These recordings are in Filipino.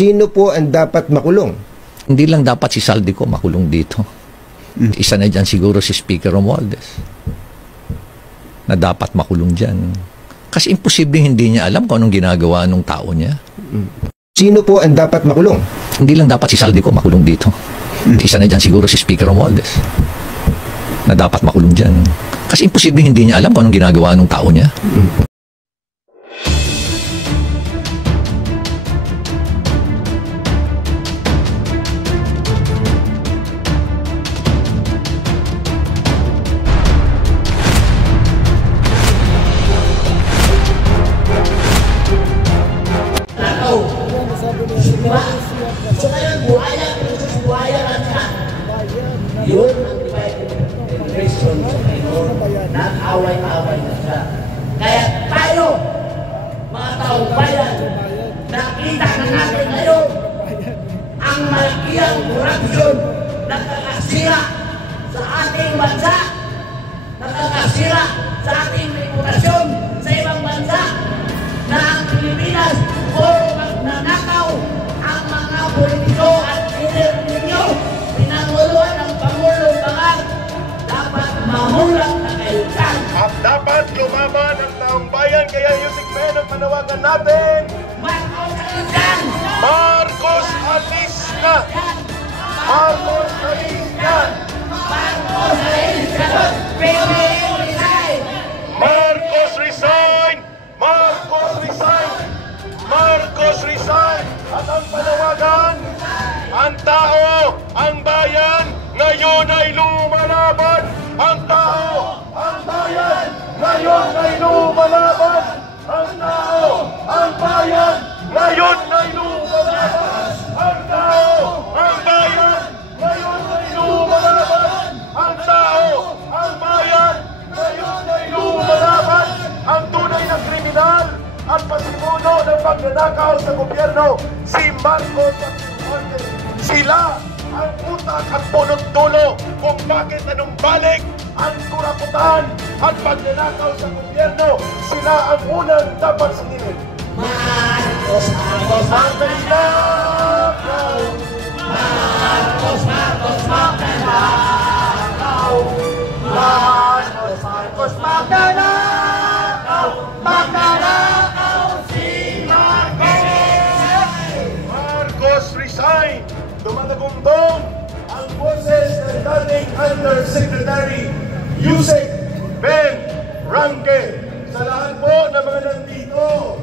Sino po ang dapat makulong? Hindi lang dapat si Saldico makulong dito. Isa na dyan siguro si Speaker Romualdez na dapat makulong dyan. Kasi imposible hindi niya alam kung anong ginagawa ng tao niya. Sino po ang dapat makulong? Hindi lang dapat si Saldico makulong dito. Isa na dyan siguro si Speaker Romualdez na dapat makulong dyan. Kasi imposible hindi niya alam kung anong ginagawa ng tao niya. So ngayon, buhayan lang siya. Yun ang divided generation na away-away na siya. Kaya tayo, mga taong bayan, nakita na natin ngayon ang malakiyang korupsyon na nakakasira sa ating bansa, nakakasira sa ating reputasyon sa ibang bansa, na ang Pilipinas puro magnanakaw ang mga politiko at leader ninyo, pinanguluan ng Pangulong Bangag, dapat mahulak na kayo dyan. At dapat lumaban ang taong bayan, kaya Yusik Ben ang panawagan natin. Marcos alis dyan! Marcos alis na! Marcos alis na! Marcos alis dyan! PBM resign! Marcos resign! Marcos resign! Marcos resign! At ang panawagan, ang tao, ang bayan, ngayon ay lumalaban! Ang tao, ang bayan, ngayon ay lumalaban! Ang tao, ang bayan, ngayon ay lumalaban! Ang tao, ang bayan, ngayon ay lumalaban! Ang tao, ang bayan, ngayon ay lumalaban! Ang tunay na kriminal at pasimuno ng pagnanakaw sa gobyerno, si Marcos at si Romualdez. Sila ang utak at punot-dulo kung bakit anumbalik ang kuraputan at pagnanakaw sa gobyerno. Sila ang unang dapat singilin. Marcos, Marcos, magnanakaw! Marcos, Marcos, magnanakaw! Marcos, Marcos, magnanakaw! Magnanakaw si Marcos! Marcos resign! Dumatagundong ang boses ng dating Undersecretary Yusik Ben Ranque. Sa lahat po ng mga nandito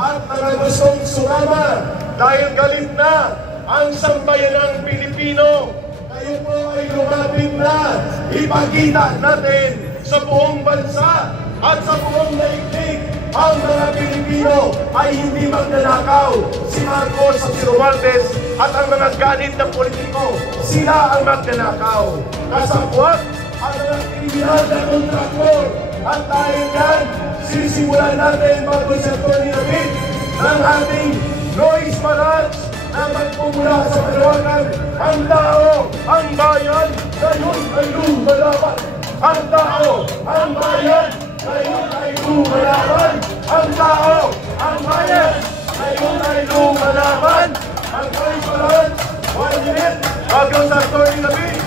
at mga gustong sumama dahil galit na ang sambayanang Pilipino, kayo po ay lumapit na. Ipakita natin sa buong bansa at sa buong daigdig ang mga Pilipino ay hindi magnanakaw. Si Marcos at si Romualdez at ang mga ganit na politiko, sila ang magnanakaw. Kasabwat ang mga kriminal na kontraktor. At tayo dyan, sisimulan natin bago sa Tony David ng ating noise march na magpumula sa panawagan. Ang tao, ang bayan, ngayon ay lumalaban. Ang tao, ang bayan, ngayon ay lumalaban. Ang tao, ang bayan, ngayon ay lumalaban. Ang noise march, 1 minute, bago sa Tony David.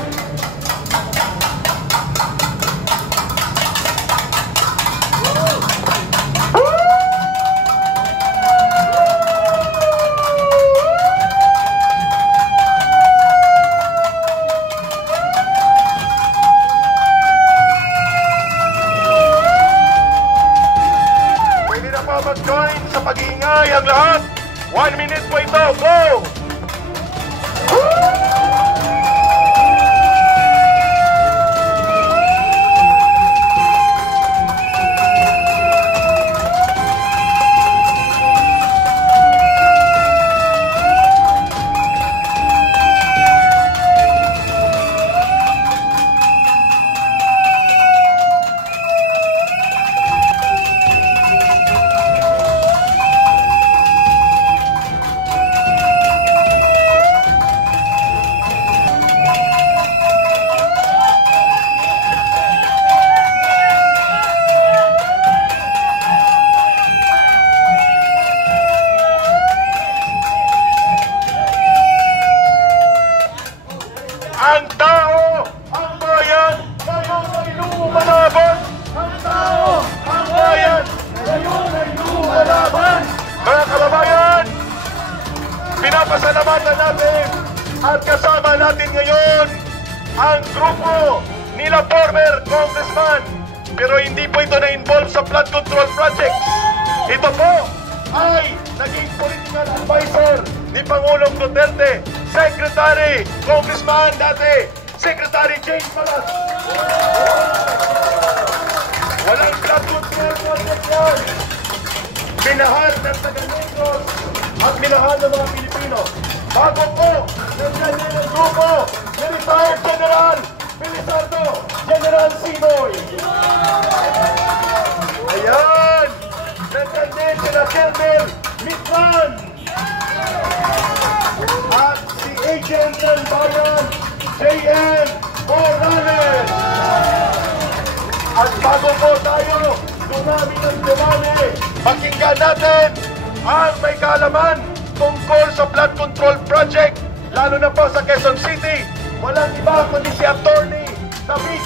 Mag-join sa pag-iingay ang lahat. 1 minute po ito. Go! Pinapasalamatan natin at kasama natin ngayon ang grupo nila former congressman, pero hindi po ito na-involve sa flood control projects. Ito po ay naging political advisor ni Pangulong Duterte, Secretary, Congressman dati, Secretary James Malas. Walang flood control project yan. Minahal ng taga-Negros at minahal ng mga Pilipino. Bago po, nandiyan ang grupo ni retired General Felizardo, General Sinoy. Ayan! Nandiyan din sila Colonel Mitran at si Agent ng Bayan, J.M. Morales. At bago po tayo, dumami ng dumami, pakinggan natin ang may kaalaman tungkol sa flood control project, lalo na po sa Quezon City. Walang iba kundi si Attorney David.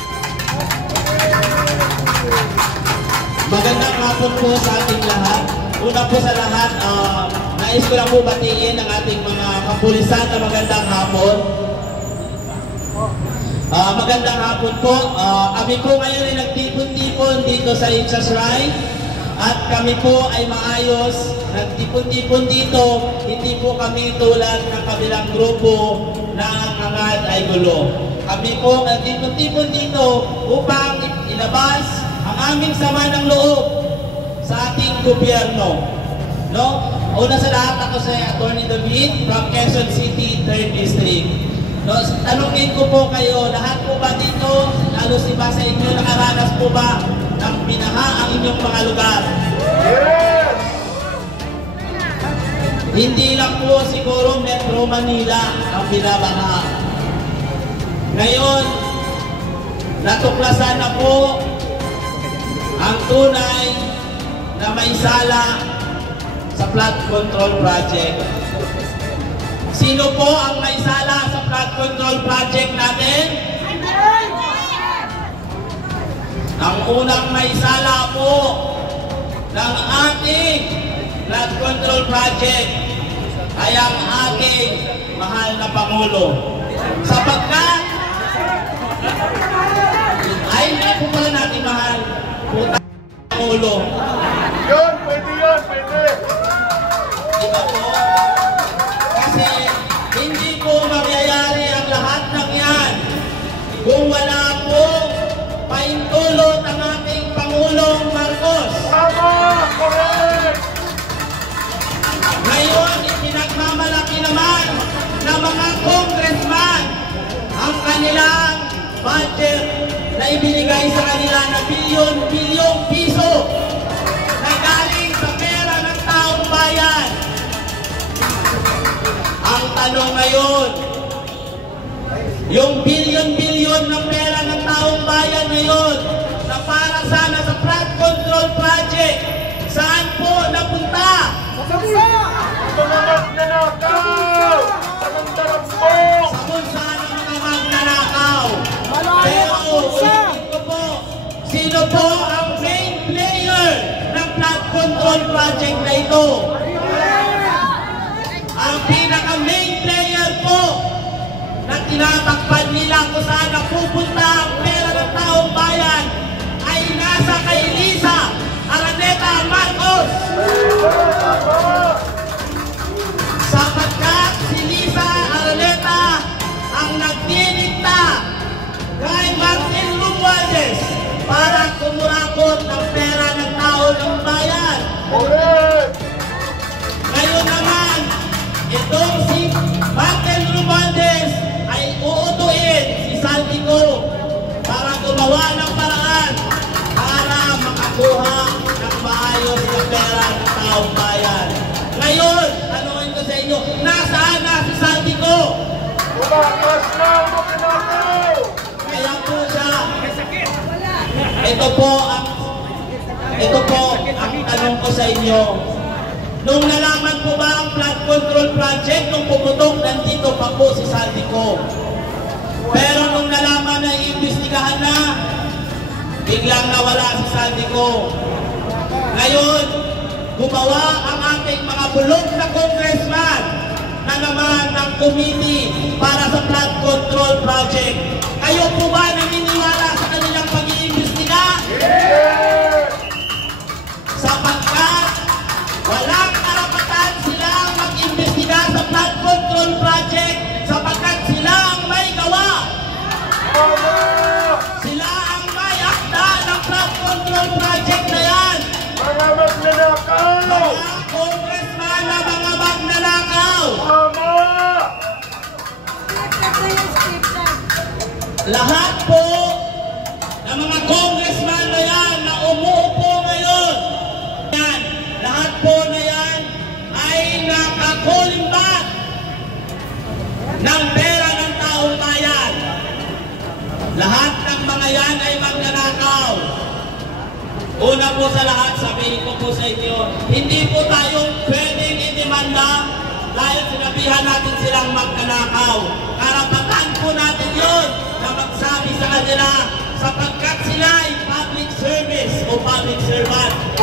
Magandang hapon po sa ating lahat. Una po sa lahat, nais ko lang po batiin ang ating mga kapulisan na magandang hapon. Magandang hapon po. Kami po ngayon ay nagtipon-tipon dito sa Inchas Ride. At kami po ay maayos, nagtipon-tipon dito, hindi po kami tulad ng kabilang grupo na ang hangad ay gulo. Kami po nagtipon-tipon dito upang ilabas ang aming sama ng loob sa ating gobyerno. No? Una sa lahat, ako si Attorney David from Quezon City, 3rd District. No, tanungin ko po kayo, lahat po ba dito, halos iba sa inyo, nakaranas po ba ng binaha ang inyong mga lugar? Yes! Hindi lang po siguro Metro Manila ang binabaha. Ngayon, natuklasan na po ang tunay na may sala sa flood control project. Sino po ang may sala sa flood control project natin? Ang unang may sala po ng ating flood control project ay ang ating mahal na Pangulo. Sapagkat ay hindi po pala natin mahal po Pangulo. Yun, pwede yun, pwede. Diba po? Kasi hindi po mangyayari ang lahat ng yan kung wala pong paintulot ang ating Pangulong Marcos. Tama! Correct! Ngayon, ipinagmamalaki naman ng mga congressman ang kanilang budget na ibinigay sa kanila na bilyon-bilyong piso na galing sa pera ng taong bayan. Ang tanong ngayon, yung bilyon-bilyon ng pera ng taong bayan ngayon na para sana sa flood control project, saan po napunta? Ito naman nanakaw! Anong darambong! Sa bulsa ng mga magnanakaw. Pero ulitin ko po, sino po ang main player ng flood control project na ito? Ang pinaka-main player po na tinatakpan nila kung saan napupunta ang pera ng taong bayan ay nasa kay Lisa Araneta Marcos. Sapagkat si Lisa Araneta ang nagdinikta kay Martin Romualdez para kumurakot ng pera ng tao ng bayan. Correct! Ngayon naman, itong si Martin Romualdez ay uutuin si Saldico para gumawa ng paraan para makakuha ng maayos na pera ng taong bayan. Ngayon, tanungin ko sa inyo, nasaan na si Saldico? Tumakas na! Makinakaw! Kaya po siya. Ito po ang tanong ko sa inyo. Nung nalaman po ba ang flood control project, nung pumutok, nandito pa po si Saldico. Pero nung nalaman na iimbestigahan na, biglang nawala si Saldico. Ngayon, gumawa ang ating mga bulok na congressman na committee para sa flood control project. Kayo po ba naniniwala sa kanilang pag-iimbestiga? Sapagkat walang karapatan silang mag-imbestiga sa flood control project sapagkat sila ang may gawa. Sila ang may akda ng flood control project na yan. Mga magnanakaw! Mga congressman na mga magnanakaw. Tama! Lahat po ng mga congressman na yan na umuupo ngayon, yan, lahat po na yan ay nakakulimbat ng pera ng taong bayan. Lahat ng mga yan ay magnanakaw. Una po sa lahat, sabihin ko po sa inyo, hindi po tayo pwedeng idemanda dahil sinabihan natin silang magnanakaw. Karapatan po natin yun na magsabi sa kanila sapagkat sila ay public service o public servant.